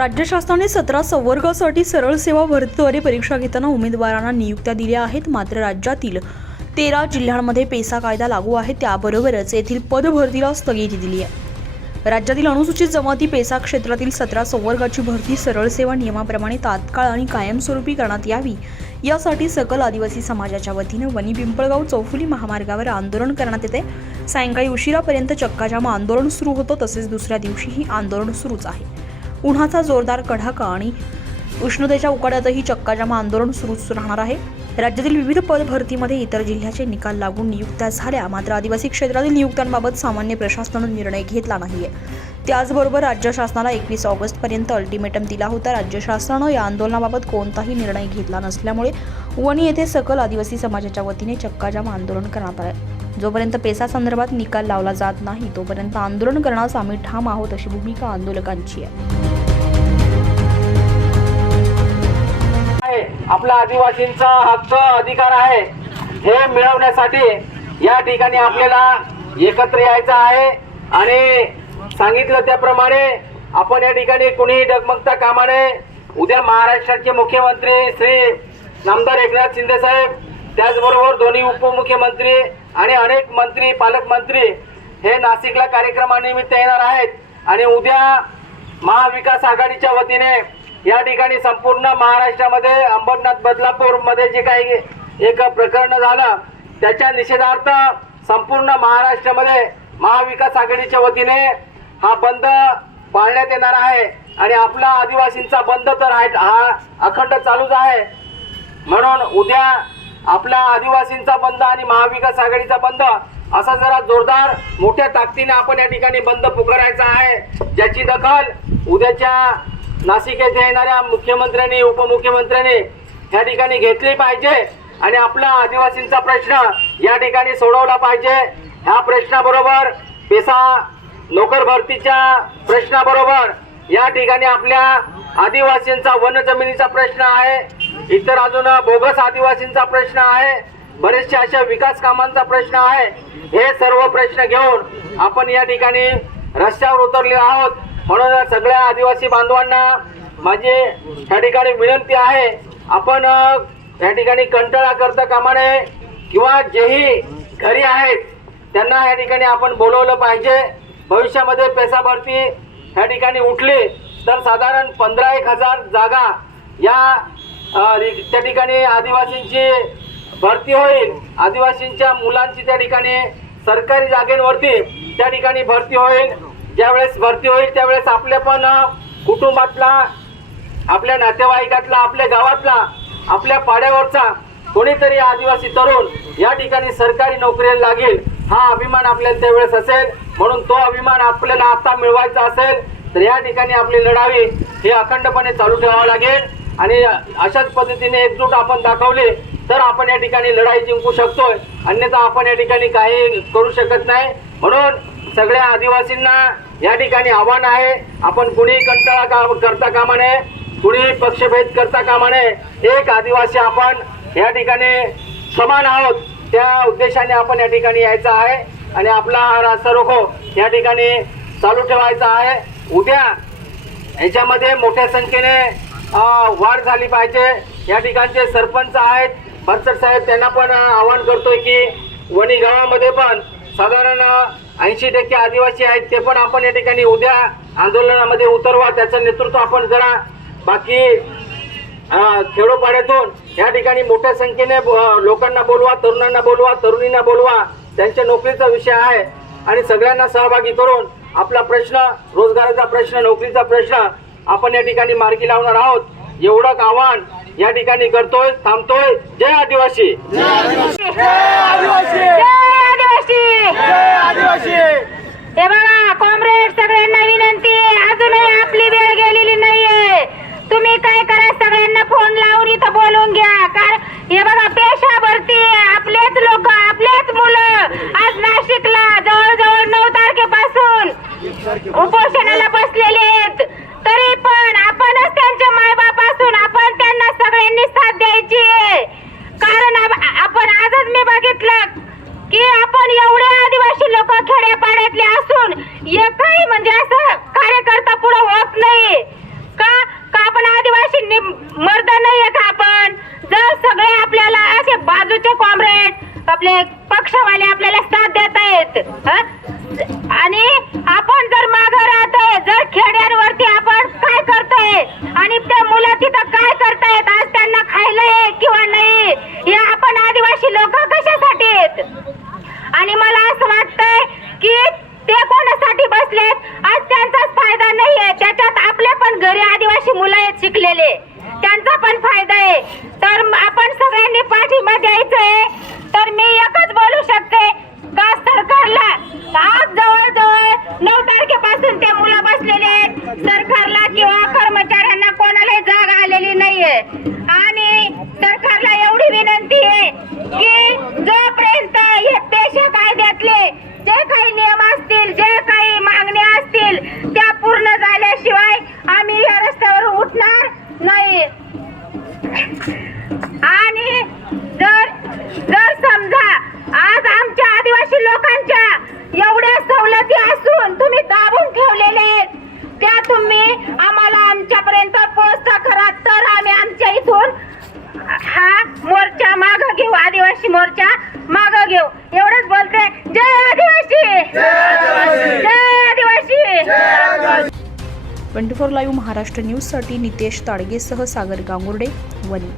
राज्य शासनाने सतरा संवर्गासाठी सरळ सेवा भरतीद्वारे परीक्षा घेताना उमेदवारांना नियुक्त्या दिल्या आहेत. मात्र राज्यातील तेरा जिल्ह्यांमध्ये पेसा कायदा लागू आहे. त्याबरोबरच येथील पदभरतीला स्थगिती दिली आहे. राज्यातील अनुसूचित जमाती पेसा क्षेत्रातील सतरा संवर्गाची भरती सरळ सेवा नियमाप्रमाणे तात्काळ आणि कायमस्वरूपी करण्यात यावी. यासाठी सकल आदिवासी समाजाच्या वतीनं वनी पिंपळगाव चौफुली महामार्गावर आंदोलन करण्यात येते. सायंकाळी उशिरापर्यंत चक्काजाम आंदोलन सुरू होतं. तसेच दुसऱ्या दिवशीही आंदोलन सुरूच आहे. उन्हाचा जोरदार कडाका आणि उष्णतेच्या उकाड्यातही चक्काजाम आंदोलन सुरूच राहणार आहे. राज्यातील विविध पद भरतीमध्ये इतर जिल्ह्याचे निकाल लागून नियुक्त्या झाल्या. मात्र आदिवासी क्षेत्रातील नियुक्त्यांबाबत सामान्य प्रशासनानं निर्णय घेतला नाहीये. त्याचबरोबर राज्य शासनाला एकवीस ऑगस्टपर्यंत अल्टिमेटम दिला होता. राज्य शासनानं या आंदोलनाबाबत कोणताही निर्णय घेतला नसल्यामुळे वणी येथे सकल आदिवासी समाजाच्या वतीने चक्काजाम आंदोलन करण्यात आलं. जोपर्यंत पेसा संदर्भात निकाल लावला जात नाही तोपर्यंत आंदोलन करण्यास आम्ही ठाम आहोत अशी भूमिका आंदोलकांची आहे. आपला आदिवासींचा हक्क अधिकार आहे. हे मिळवण्यासाठी या ठिकाणी आपल्याला एकत्र यायचं आहे. आणि सांगितलं त्याप्रमाणे आपण या ठिकाणी कुणीही डगमगता कामाने उद्या महाराष्ट्राचे मुख्यमंत्री श्री नामदार एकनाथ शिंदे साहेब त्याचबरोबर दोन्ही उपमुख्यमंत्री आणि अनेक मंत्री पालकमंत्री हे नाशिकला कार्यक्रमानिमित्त येणार आहेत. आणि उद्या महाविकास आघाडीच्या वतीने या ठिकाणी संपूर्ण महाराष्ट्रामध्ये अंबरनाथ बदलापूरमध्ये जे काही एक प्रकरण झालं त्याच्या निषेधार्थ संपूर्ण महाराष्ट्रामध्ये महाविकास आघाडीच्या वतीने हा बंद पाळण्यात येणार आहे. आणि आपला आदिवासींचा बंद तर हा अखंड चालूच आहे. म्हणून उद्या आपला आदिवासींचा बंद आणि महाविकास आघाडीचा बंद असा जरा जोरदार मोठ्या ताकदीने आपण या ठिकाणी बंद पुकारायचा आहे ज्याची दखल उद्याच्या नाशिक येथे येणाऱ्या मुख्यमंत्र्यांनी उपमुख्यमंत्र्यांनी या ठिकाणी घेतली पाहिजे आणि आपला आदिवासींचा प्रश्न या ठिकाणी सोडवला पाहिजे. ह्या प्रश्नाबरोबर पेसा नोकर भरतीच्या प्रश्नाबरोबर या ठिकाणी आपल्या आदिवासींचा वन जमिनीचा प्रश्न आहे. इतर अजून बोगस आदिवासींचा प्रश्न आहे. बरेचसे अशा विकास कामांचा प्रश्न आहे. हे सर्व प्रश्न घेऊन आपण या ठिकाणी रस्त्यावर उतरले आहोत. म्हणून सगळ्या आदिवासी बांधवांना माझी या ठिकाणी विनंती आहे आपण या ठिकाणी कंटाळा करता कामा नये किंवा जेही घरी आहेत त्यांना या ठिकाणी आपण बोलवलं पाहिजे. भविष्यामध्ये पैसा भरती या ठिकाणी उठली तर साधारण पंधरा एक हजार जागा या त्या ठिकाणी आदिवासींची भरती होईल. आदिवासींच्या मुलांची त्या ठिकाणी सरकारी जागेवरती त्या ठिकाणी भरती होईल. ज्यावेळेस भरती होईल त्यावेळेस आपल्या पण कुटुंबातला आपल्या नातेवाईकातला आपल्या गावातला आपल्या पाड्यावरचा कोणीतरी आदिवासी तरुण या ठिकाणी सरकारी नोकरीला लागेल हा अभिमान आपल्याला त्यावेळेस असेल. म्हणून तो अभिमान आपल्याला आता मिळवायचा असेल तर या ठिकाणी आपली लढावी हे अखंडपणे चालू ठेवावं लागेल. आणि अशाच पद्धतीने एकजूट आपण दाखवले तर आपण या ठिकाणी लढाई जिंकू शकतोय. अन्यथा आपण या ठिकाणी काही करू शकत नाही. म्हणून सगळ्या आदिवासींना या ठिकाणी आव्हान आहे. आपण कुणीही कंटाळा का करता कामा नये. कुणीही पक्षभेद करता कामा नये. एक आदिवासी आपण या ठिकाणी समान आहोत. त्या उद्देशाने आपण या ठिकाणी यायचं आहे. आणि आपला हा रास्ता रोको या ठिकाणी चालू ठेवायचा आहे. उद्या याच्यामध्ये मोठ्या संख्येने वाढ झाली पाहिजे. या ठिकाणचे सरपंच आहेत. बरसट साहेब त्यांना पण आवाहन करतोय की वणी गावामध्ये पण साधारण ऐंशी टक्के आदिवासी आहेत ते पण आपण या ठिकाणी उद्या आंदोलनामध्ये उतरवा त्याचं नेतृत्व आपण करा. बाकी खेडोपाड्यातून या ठिकाणी मोठ्या संख्येने लोकांना बोलवा तरुणांना बोलवा तरुणींना बोलवा. त्यांच्या नोकरीचा विषय आहे. आणि सगळ्यांना सहभागी करून आपला प्रश्न रोजगाराचा प्रश्न नोकरीचा प्रश्न आपण या ठिकाणी मार्गी लावणार आहोत. एवढं आव्हान या ठिकाणी करतोय थांबतोय. जय आदिवासी. हे बघा कॉम्रेड सगळ्यांना विनंती अजूनही आपली वेळ गेलेली नाहीये तुम्ही काय करा सगळ्यांना फोन लावून इथं बोलवून घ्या कारण हे बघा पेशा भरती आपलेच लोक आपलेच मुलं आज नाशिकला जवळजवळ नऊ तारखेपासून उपोषणाला बसलेले आहेत तरी पण आपणच त्यांच्या मायबाप असून आपण त्यांना सगळ्यांनी साथ द्यायची आहे कारण आप- आपण आजच मी बघितलं की आपण एवढे आदिवासी लोक खेड्यापाड्यातले असून एकही म्हणजे असं तर आपण सगळ्यांनी पाठिंबा द्यायचंय तर मी एकच बोलू शकते का सरकारला आज जवळजवळ नऊ तारखेपासून ते मुलं बसलेले आहेत. सरकारला किंवा कर्मचाऱ्यांना कोणालाही जाग आलेली नाहीये. आज सरकारला एवढी विनंती आहे की जोपर्यंत हे पेशा कायद्यातले जे काही नियम असतील जे काही मागण्या असतील त्या पूर्ण झाल्याशिवाय आम्ही या रस्त्यावर उठणार नाही आणि जर जर समजा आज आमच्या आदिवासी लोकांच्या एवढ्या सवलती असून तुम्ही दाबून ठेवलेले आहेत त्या तुम्ही आम्हाला आमच्यापर्यंत पोहोचता करा तर आम्ही आमच्या इथून हा मोर्चा माग घेऊ आदिवासी मोर्चा माग एवढंच बोलते जय आदिवासी. जय आदिवासी. ट्वेंटी फोर लाईव्ह महाराष्ट्र न्यूजसाठी नितेश ताडगेसह सागर गांगुर्डे वनी